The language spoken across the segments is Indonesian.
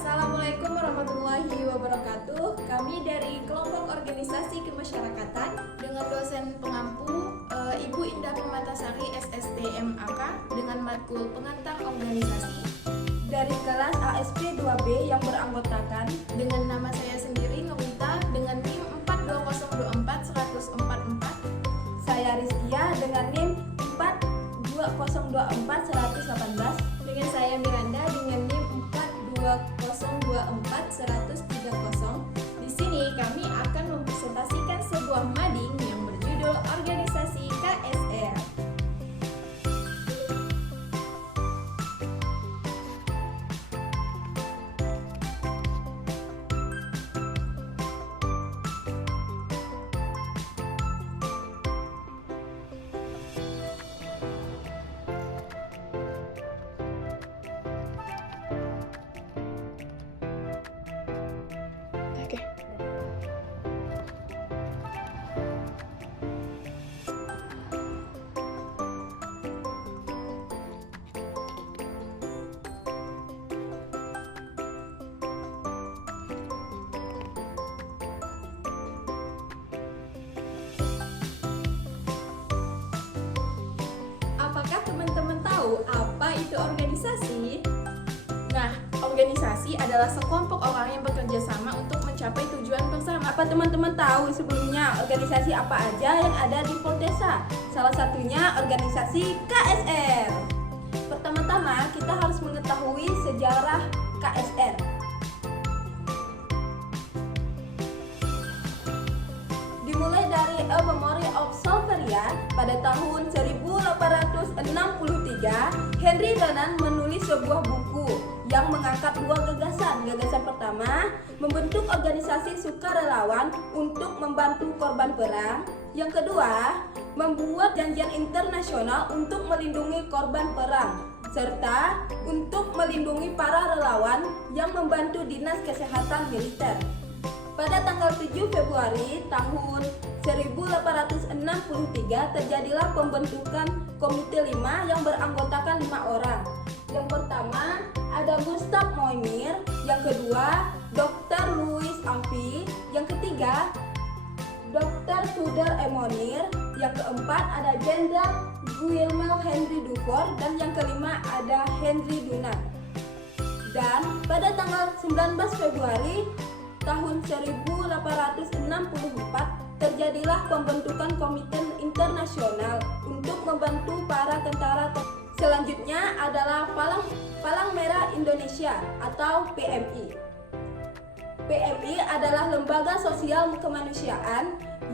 Assalamualaikum warahmatullahi wabarakatuh. Kami dari kelompok organisasi kemasyarakatan dengan dosen pengampu Ibu Indah Permatasari SST MAK dengan matkul pengantar organisasi dari kelas ASP 2B yang beranggotakan dengan nama saya sendiri Nurita dengan NIM 42024-144. Saya Rizkia dengan NIM 42024-118. Dengan saya Miranda dengan NIM 42024-130. Di sini kami akan mempresentasikan sebuah mading yang berjudul Organisasi KSR. Apakah teman-teman tahu apa itu organisasi? Nah, organisasi adalah sekelompok orang yang bekerja sama untuk mencapai tujuan bersama. Apa teman-teman tahu sebelumnya organisasi apa aja yang ada di Poltesa? Salah satunya organisasi KSR. Pertama-tama kita harus mengetahui sejarah KSR. Dimulai dari A Memory of Solferia pada tahun 1863, Henry Dunant menulis sebuah buku yang mengangkat dua gagasan. Gagasan pertama, membentuk organisasi sukarelawan untuk membantu korban perang. Yang kedua, membuat janjian internasional untuk melindungi korban perang, serta untuk melindungi para relawan yang membantu Dinas Kesehatan Militer. Pada tanggal 7 Februari tahun 1863 terjadilah pembentukan Komite 5 yang beranggotakan 5 orang. Yang pertama ada Gustav Moimir, yang kedua Dr. Louis Amphi, yang ketiga Dr. Tudor Emonir, yang keempat ada Jenderal Guillermo Henry Dufour, dan yang kelima ada Henry Dunant. Dan pada tanggal 19 Februari tahun 1864 terjadilah pembentukan Komite Internasional untuk membantu para tentara. Selanjutnya adalah Palang Merah Indonesia atau PMI. PMI adalah lembaga sosial kemanusiaan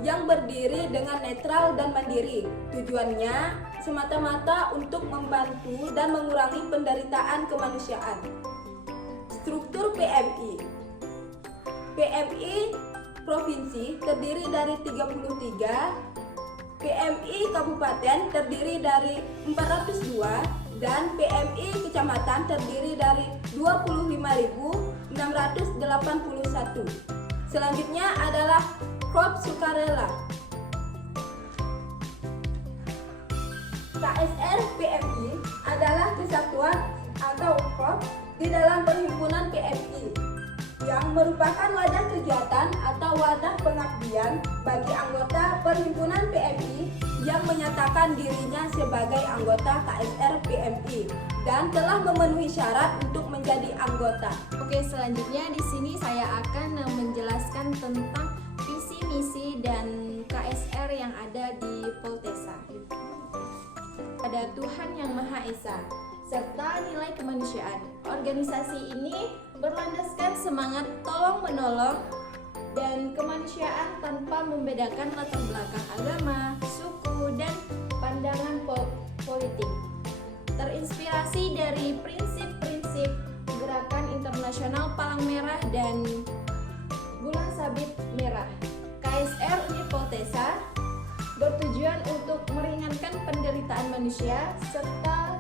yang berdiri dengan netral dan mandiri. Tujuannya semata-mata untuk membantu dan mengurangi penderitaan kemanusiaan. Struktur PMI. PMI Provinsi terdiri dari 33, PMI Kabupaten terdiri dari 402, dan PMI Kecamatan terdiri dari 25.681. Selanjutnya adalah Korps Sukarela. KSR PMI adalah kesatuan atau korps di dalam perhimpunan PMI yang merupakan wadah kegiatan atau wadah pengabdian bagi anggota perhimpunan PMI yang menyatakan dirinya sebagai anggota KSR PMI dan telah memenuhi syarat untuk menjadi anggota. Oke, selanjutnya di sini saya akan menjelaskan tentang visi misi dan KSR yang ada di Poltesa. Ada Tuhan Yang Maha Esa serta nilai kemanusiaan. Organisasi ini berlandaskan semangat tolong-menolong dan kemanusiaan tanpa membedakan latar belakang agama, suku, dan pandangan politik. Terinspirasi dari prinsip-prinsip Gerakan Internasional Palang Merah dan Bulan Sabit Merah. KSR Unit Poltesa bertujuan untuk meringankan penderitaan manusia serta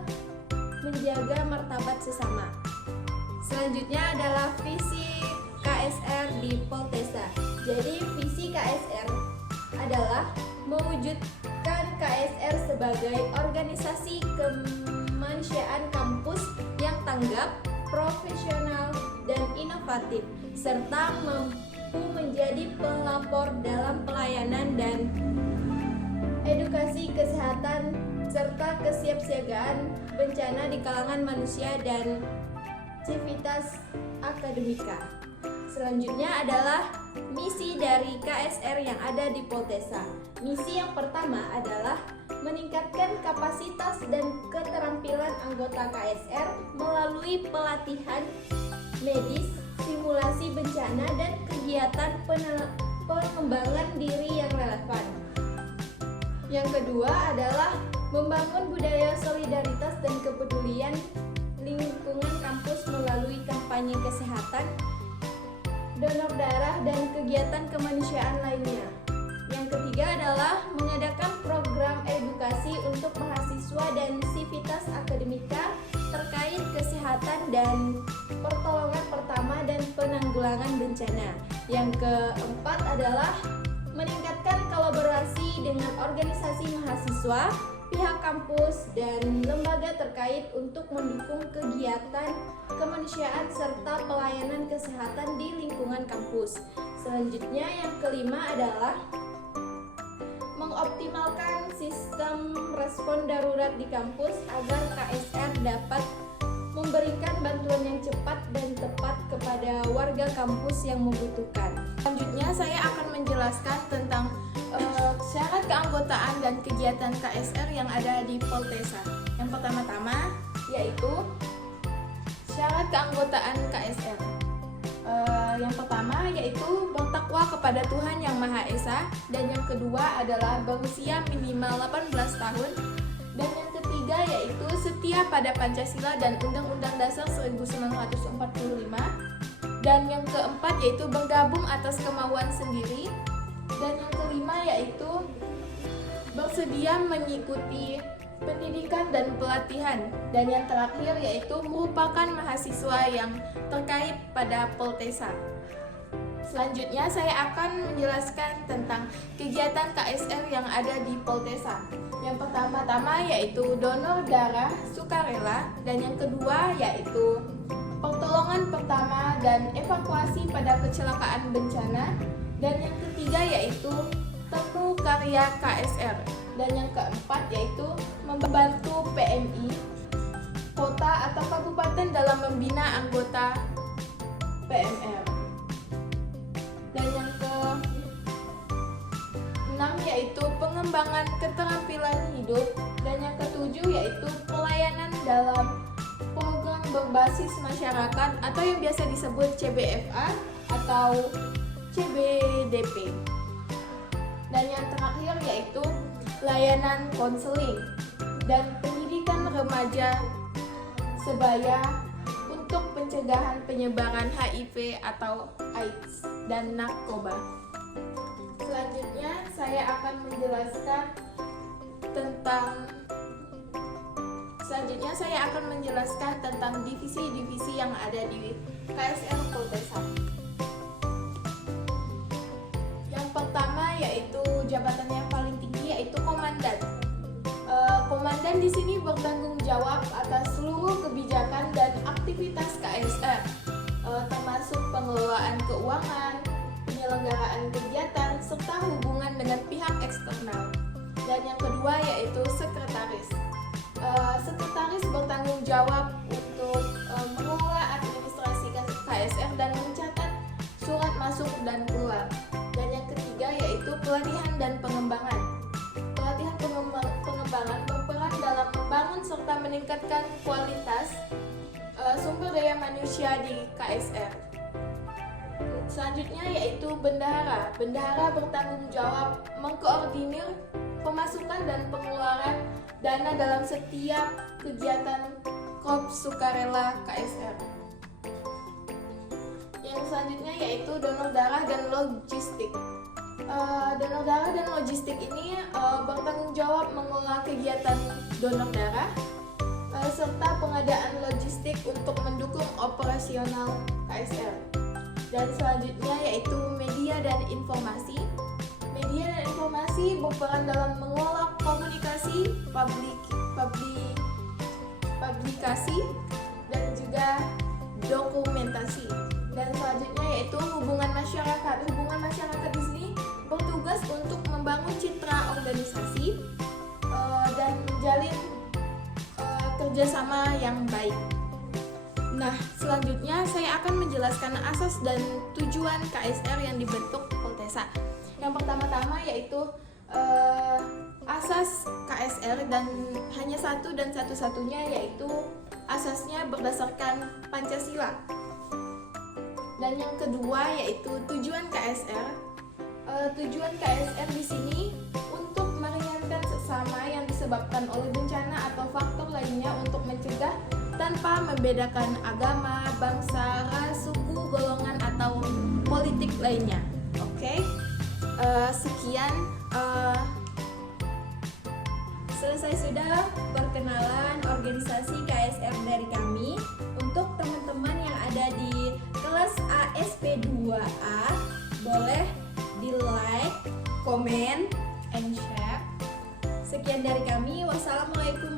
menjaga martabat sesama. Selanjutnya adalah visi KSR di Poltesa. Jadi visi KSR adalah mewujudkan KSR sebagai organisasi kemanusiaan kampus yang tanggap, profesional, dan inovatif, serta mampu menjadi pelapor dalam pelayanan dan edukasi kesehatan serta kesiapsiagaan bencana di kalangan manusia dan civitas akademika. Selanjutnya adalah misi dari KSR yang ada di Poltesa. Misi yang pertama adalah meningkatkan kapasitas dan keterampilan anggota KSR melalui pelatihan medis, simulasi bencana, dan kegiatan pengembangan diri yang relevan. Yang kedua adalah membangun budaya solidaritas dan kepedulian lingkungan kampus melalui kampanye kesehatan, donor darah, dan kegiatan kemanusiaan lainnya. Yang ketiga adalah mengadakan program edukasi untuk mahasiswa dan sivitas akademika terkait kesehatan dan pertolongan pertama dan penanggulangan bencana. Yang keempat adalah meningkatkan kolaborasi dengan organisasi mahasiswa, pihak kampus, dan lembaga terkait untuk mendukung kegiatan kemanusiaan serta pelayanan kesehatan di lingkungan kampus. Selanjutnya yang kelima adalah mengoptimalkan sistem respon darurat di kampus agar KSR dapat memberikan bantuan yang cepat dan tepat kepada warga kampus yang membutuhkan. Selanjutnya saya akan menjelaskan tentang syarat keanggotaan dan kegiatan KSR yang ada di Poltesa. Yang pertama-tama yaitu syarat keanggotaan KSR. Yang pertama yaitu bertakwa kepada Tuhan Yang Maha Esa, dan yang kedua adalah berusia minimal 18 tahun, dan yang ketiga yaitu setia pada Pancasila dan Undang-Undang Dasar 1945, dan yang keempat yaitu bergabung atas kemauan sendiri, dan yang kelima yaitu bersedia mengikuti pendidikan dan pelatihan, dan yang terakhir yaitu merupakan mahasiswa yang terkait pada Poltesa. Selanjutnya saya akan menjelaskan tentang kegiatan KSR yang ada di Poltesa. Yang pertama-tama yaitu donor darah sukarela, dan yang kedua yaitu pertolongan pertama dan evakuasi pada kecelakaan bencana, dan yang ketiga yaitu temu karya KSR, dan yang keempat yaitu membantu PMI kota atau kabupaten dalam membina anggota PMR. Dan yang keenam yaitu pengembangan keterampilan hidup, dan yang ketujuh yaitu pelayanan dalam program berbasis masyarakat atau yang biasa disebut CBFA atau CBDP. Dan yang terakhir yaitu layanan konseling dan pendidikan remaja sebaya untuk pencegahan penyebaran HIV atau AIDS dan narkoba. Selanjutnya saya akan menjelaskan tentang divisi-divisi yang ada di KSR Poltesa. Yang pertama yaitu jabatan yang paling tinggi yaitu komandan. Komandan di sini bertanggung jawab atas seluruh kebijakan dan aktivitas KSR, termasuk pengelolaan keuangan, penyelenggaraan kegiatan, serta hubungan dengan pihak eksternal. Dan yang kedua yaitu sekretaris. Sekretaris bertanggung jawab untuk mengelola administrasi KSR dan mencatat surat masuk dan keluar. Dan yang ketiga yaitu pelatihan dan pengembangan. Pelatihan pengembangan berperan dalam membangun serta meningkatkan kualitas sumber daya manusia di KSR. Selanjutnya yaitu bendahara. Bendahara bertanggung jawab mengkoordinir pemasukan dan pengeluaran dana dalam setiap kegiatan Korps Sukarela KSR. Yang selanjutnya yaitu donor darah dan logistik. Donor darah dan logistik ini bertanggung jawab mengelola kegiatan donor darah serta pengadaan logistik untuk mendukung operasional KSR. Dan selanjutnya yaitu media dan informasi. Media dan informasi berperan dalam mengelola komunikasi, publikasi, dan juga dokumentasi. Dan selanjutnya yaitu hubungan masyarakat. Hubungan masyarakat di sini bertugas untuk membangun citra organisasi dan menjalin kerjasama yang baik. Nah, selanjutnya saya akan menjelaskan asas dan tujuan KSR yang dibentuk Poltesa. Yang pertama-tama yaitu asas KSR, dan hanya satu dan satu-satunya, yaitu asasnya berdasarkan Pancasila. Dan yang kedua yaitu tujuan KSR. Tujuan KSR di sini untuk meringankan sesama yang disebabkan oleh bencana atau faktor lainnya untuk mencegah tanpa membedakan agama, bangsa, ras, suku, golongan, atau politik lainnya. Oke. Sekian. Selesai sudah perkenalan organisasi KSR dari kami. Untuk teman-teman yang ada di kelas ASP 2A, boleh di like, komen, And share. Sekian dari kami. Wassalamualaikum